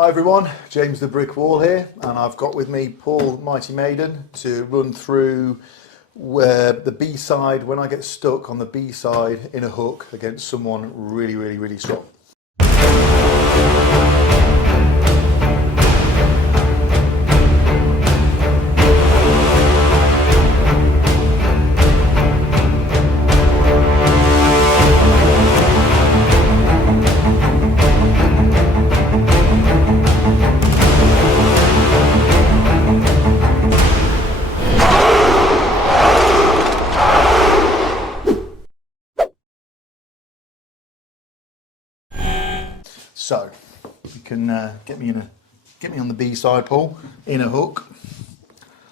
Hi everyone, James the Brick Wall here, and I've got with me Paul Mighty Maiden to run through where the B side, when I get stuck on the B side in a hook against someone really strong. So you can get me on the B side, Paul, in a hook.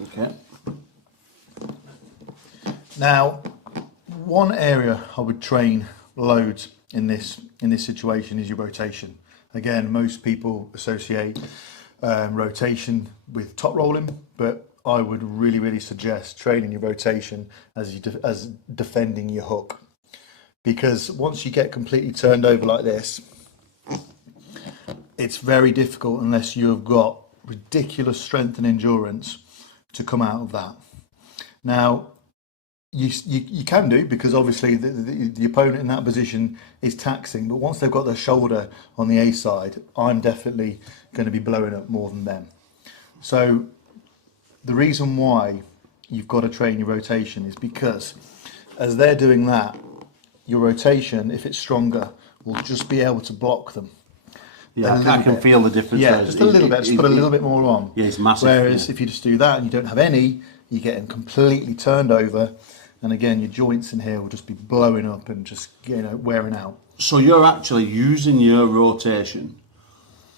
Okay. Now, one area I would train loads in this situation is your rotation. Again, most people associate rotation with top rolling, but I would really suggest training your rotation as defending your hook, because once you get completely turned over like this, it's very difficult unless you've got ridiculous strength and endurance to come out of that. Now, you can do, because obviously the opponent in that position is taxing, but once they've got their shoulder on the A side, I'm definitely going to be blowing up more than them. So the reason why you've got to train your rotation is because as they're doing that, your rotation, if it's stronger, will just be able to block them. Yeah, I can feel the difference. Yeah, just a little bit. Just put a little bit more on. Yeah, it's massive. Whereas if you just do that and you don't have any, you're getting completely turned over, and again, your joints in here will just be blowing up and just wearing out. So you're actually using your rotation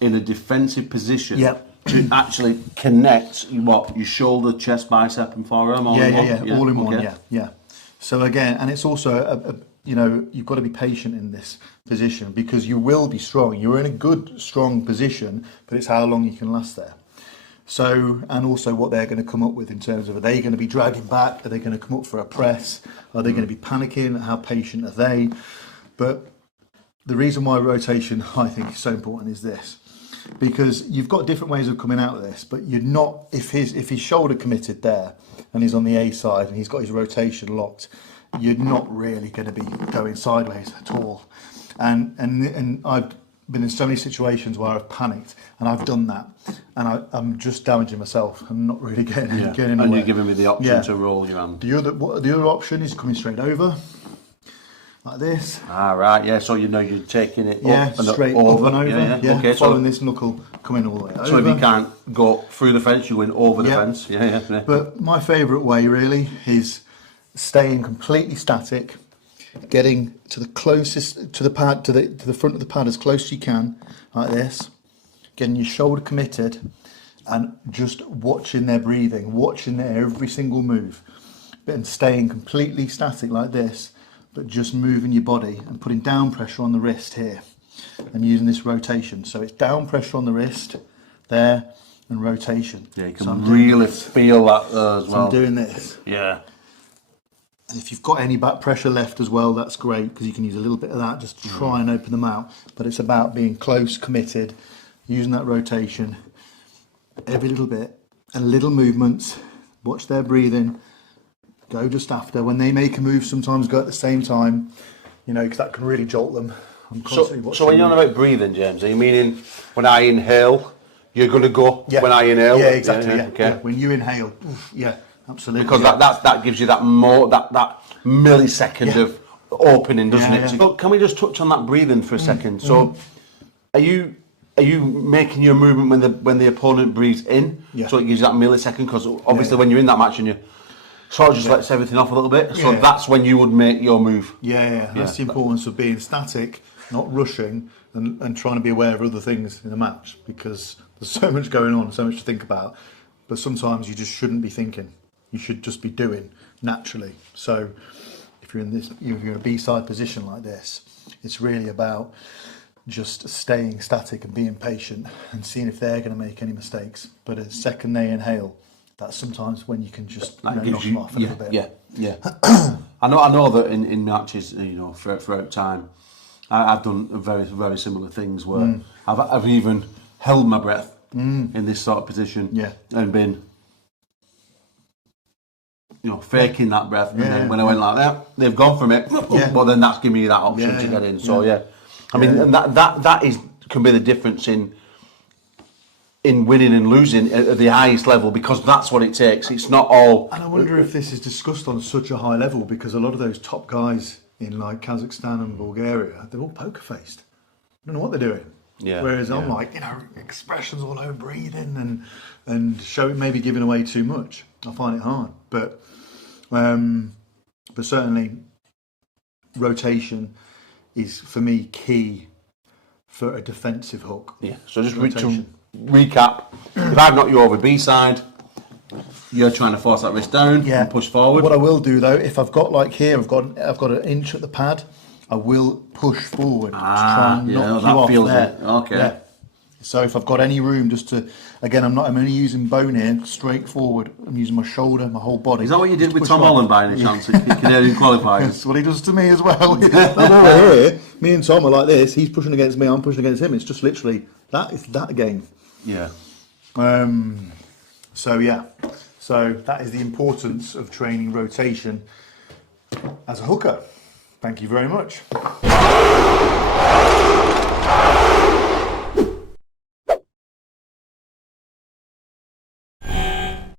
in a defensive position. Yep. To actually connect your shoulder, chest, bicep, and forearm all in one. Yeah, all in one. Yeah. So again, and it's also you've got to be patient in this position, because you will be strong. You're in a good, strong position, but it's how long you can last there. So, and also what they're going to come up with in terms of, are they going to be dragging back? Are they going to come up for a press? Are they going to be panicking? How patient are they? But the reason why rotation, I think, is so important is this, because you've got different ways of coming out of this, but you're not, if his shoulder committed there and he's on the A side and he's got his rotation locked, you're not really going to be going sideways at all. And I've been in so many situations where I've panicked, and I've done that, and I'm just damaging myself. I'm not really getting anywhere. And you're giving me the option to roll your hand. The other option is coming straight over, like this. Ah, right, yeah. So you're taking it up and straight over. Up and over. Yeah. Okay, following this knuckle coming all the way over. So if you can't go through the fence, you're going over the fence. Yeah. But my favourite way really is staying completely static, getting to the closest to the pad, to the front of the pad as close as you can, like this, getting your shoulder committed, and just watching their breathing, watching their every single move, and staying completely static like this, but just moving your body and putting down pressure on the wrist here, and using this rotation. So it's down pressure on the wrist there, and rotation. Yeah, you can really feel that as well. So I'm doing this. Yeah. And if you've got any back pressure left as well, that's great, because you can use a little bit of that just to try and open them out. But it's about being close, committed, using that rotation every little bit, and little movements. Watch their breathing. Go just after. When they make a move, sometimes go at the same time, because that can really jolt them. I'm constantly watching. So when you're on about breathing, James, are you meaning when I inhale, you're going to go when I inhale? Yeah, exactly. Yeah. Okay. Yeah. When you inhale, yeah. Absolutely, because that gives you that millisecond of opening, doesn't it? Yeah. So can we just touch on that breathing for a second? So, are you making your movement when the opponent breathes in? Yeah. So it gives you that millisecond, because obviously when you're in that match and you sort of just lets everything off a little bit. So that's when you would make your move. Yeah. That's the importance of being static, not rushing, and trying to be aware of other things in the match, because there's so much going on, so much to think about. But sometimes you just shouldn't be thinking. You should just be doing naturally. So if you're in a B-side position like this, it's really about just staying static and being patient and seeing if they're going to make any mistakes. But the second they inhale, that's sometimes when you can just knock them off a little bit. Yeah. I know that in matches, throughout time, I've done very, very similar things where I've even held my breath in this sort of position, and been, faking that breath. And then when I went like that, they've gone from it. Well, then that's giving me that option to get in. So I mean, and that can be the difference in winning and losing at the highest level, because that's what it takes. It's not all. And I wonder if this is discussed on such a high level, because a lot of those top guys in like Kazakhstan and Bulgaria, they're all poker faced. I don't know what they're doing. Yeah. Whereas I'm like, expressions all over, breathing and showing, maybe giving away too much. I find it hard, but certainly rotation is for me key for a defensive hook. Yeah. So just to recap, if I've knocked you over B-side, you're trying to force that wrist down and push forward. What I will do though, if I've got like here, I've got an inch at the pad, I will push forward to try and knock you off there. Okay. Yeah. So if I've got any room, just to, again, I'm only using bone here, straight forward. I'm using my shoulder, my whole body. Is that what you did with Tom Holland by any chance in Canadian qualifiers? That's what he does to me as well. I'm over here, me and Tom are like this. He's pushing against me, I'm pushing against him. It's just literally that game. Yeah. So that is the importance of training rotation as a hooker. Thank you very much.